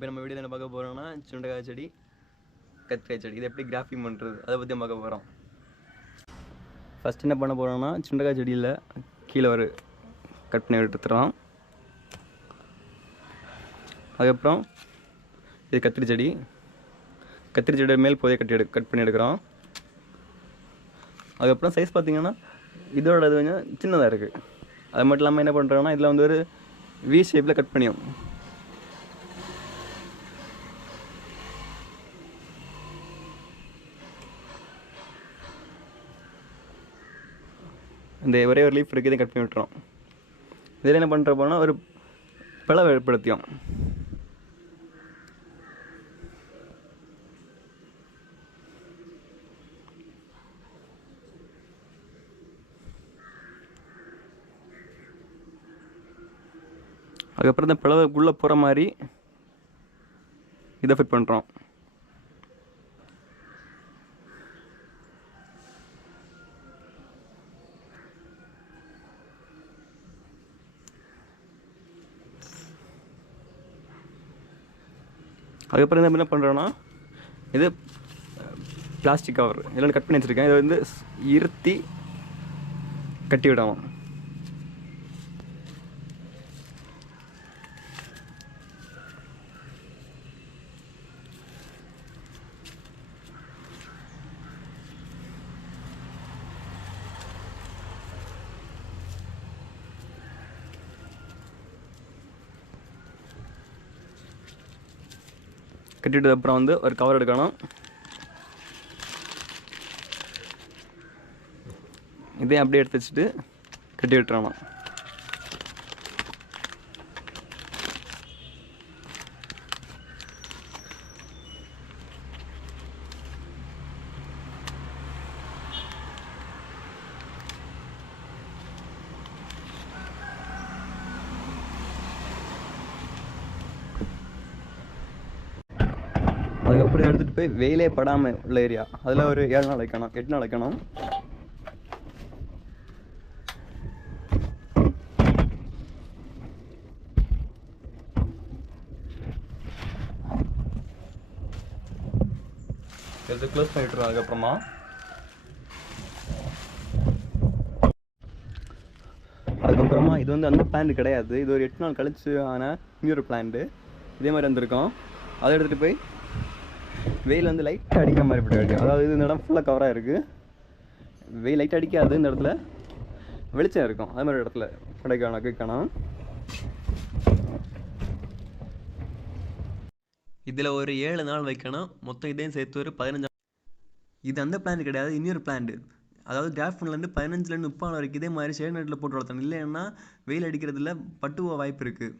இப்போ நம்ம வீடியோ என்ன பார்க்க போகிறோம்னா சுண்டைக்காய் செடி கத்திரிக்காய் செடி. இதை எப்படி கிராஃபிங் பண்ணுறது அதை பற்றி பார்க்க போகிறோம் ஃபஸ்ட் என்ன பண்ண போகிறோம்னா சுண்டக்காய் செடியில் கீழே ஒரு கட் பண்ணி எடுத்துகிறோம் அதுக்கப்புறம் இது கத்திரி செடி. கத்திரி செடியோட மேல் போதே கட்டி எடு கட் பண்ணி எடுக்கிறோம். அதுக்கப்புறம் சைஸ் பார்த்தீங்கன்னா இதோட இது கொஞ்சம் சின்னதாக இருக்குது அது மட்டும் இல்லாமல் என்ன பண்ணுறோன்னா இதில் வந்து ஒரு வி ஷேப்பில் கட் பண்ணியும் இந்த ஒரே ஒரு லீஃப் இருக்குது கட் பண்ணி விட்டுறோம். இதில் என்ன பண்ணுற போனால் ஒரு பிளவு ஏற்படுத்தியும். அதுக்கப்புறம் இந்த பிளவுக்குள்ளே போகிற மாதிரி இதை ஃபிட் பண்ணுறோம் அதுக்கப்புறம் என்ன பண்ணுறோன்னா இது பிளாஸ்டிக் கவர் இதெல்லாம் கட் பண்ணி வச்சுருக்கேன். இதை வந்து இருத்தி கட்டி விடாமல் கட்டிட்டு அப்புறம் வந்து ஒரு கவர் எடுக்கணும். இதையும் அப்படியே எடுத்து வச்சுட்டு கட்டி விட்டுறணும். அதுக்கப்புறம் எடுத்துகிட்டு போய் வெயிலே படாமல் உள்ள ஏரியா. அதில் ஒரு ஏழு நாள் வைக்கணும் எட்டு நாள் வைக்கணும். எடுத்து க்ளோஸ் பண்ணிட்டுருவோம் அதுக்கப்புறமா. அதுக்கப்புறமா இது வந்து அந்த பிளான்ட் கிடையாது. இது ஒரு எட்டு நாள் கழிச்சு ஆன இன்னொரு பிளான்ட்டு இதே மாதிரி வந்திருக்கோம். அதை எடுத்துகிட்டு போய் வெயில் வந்து லைட்டாக அடிக்கிற மாதிரி இப்படி அடிக்கும் அதாவது இந்த இடம் ஃபுல்லாக கவராக இருக்குது வெயில் லைட் அடிக்காது இந்த இடத்துல. வெளிச்சம் இருக்கும். அது மாதிரி இடத்துல. கிடைக்கணும் வைக்கணும் இதில் ஒரு ஏழு நாள் வைக்கணும். மொத்தம் இதையும் சேர்த்து ஒரு பதினஞ்சு இது அந்த பிளான் கிடையாது இன்னொரு பிளான் அதாவது கிராஃப்ட்லேருந்து பதினஞ்சுலேருந்து முப்பது வரைக்கும் இதே மாதிரி ஷேர் நெட்டில் போட்டு வளர்த்தணும். இல்லைன்னா வெயில் அடிக்கிறதுல பட்டு போக வாய்ப்பு இருக்குது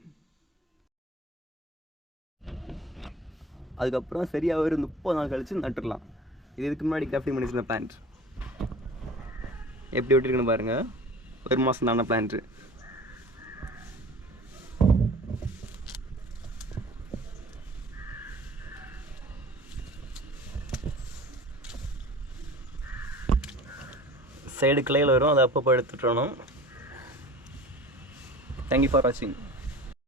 அதுக்கப்புறம் சரியாக ஒரு முப்பது நாள் கழித்து நட்டுடலாம். இது இதுக்கு முன்னாடி கிராஃப்டிங் பண்ணி பிளான்ட் எப்படி விட்டுருக்குன்னு பாருங்கள் ஒரு மாதம் தான பிளான்ட்டு சைடு கிளையில் வரும். அதை அப்பப்போ எடுத்துட்டணும் தேங்க்யூ ஃபார் வாட்சிங்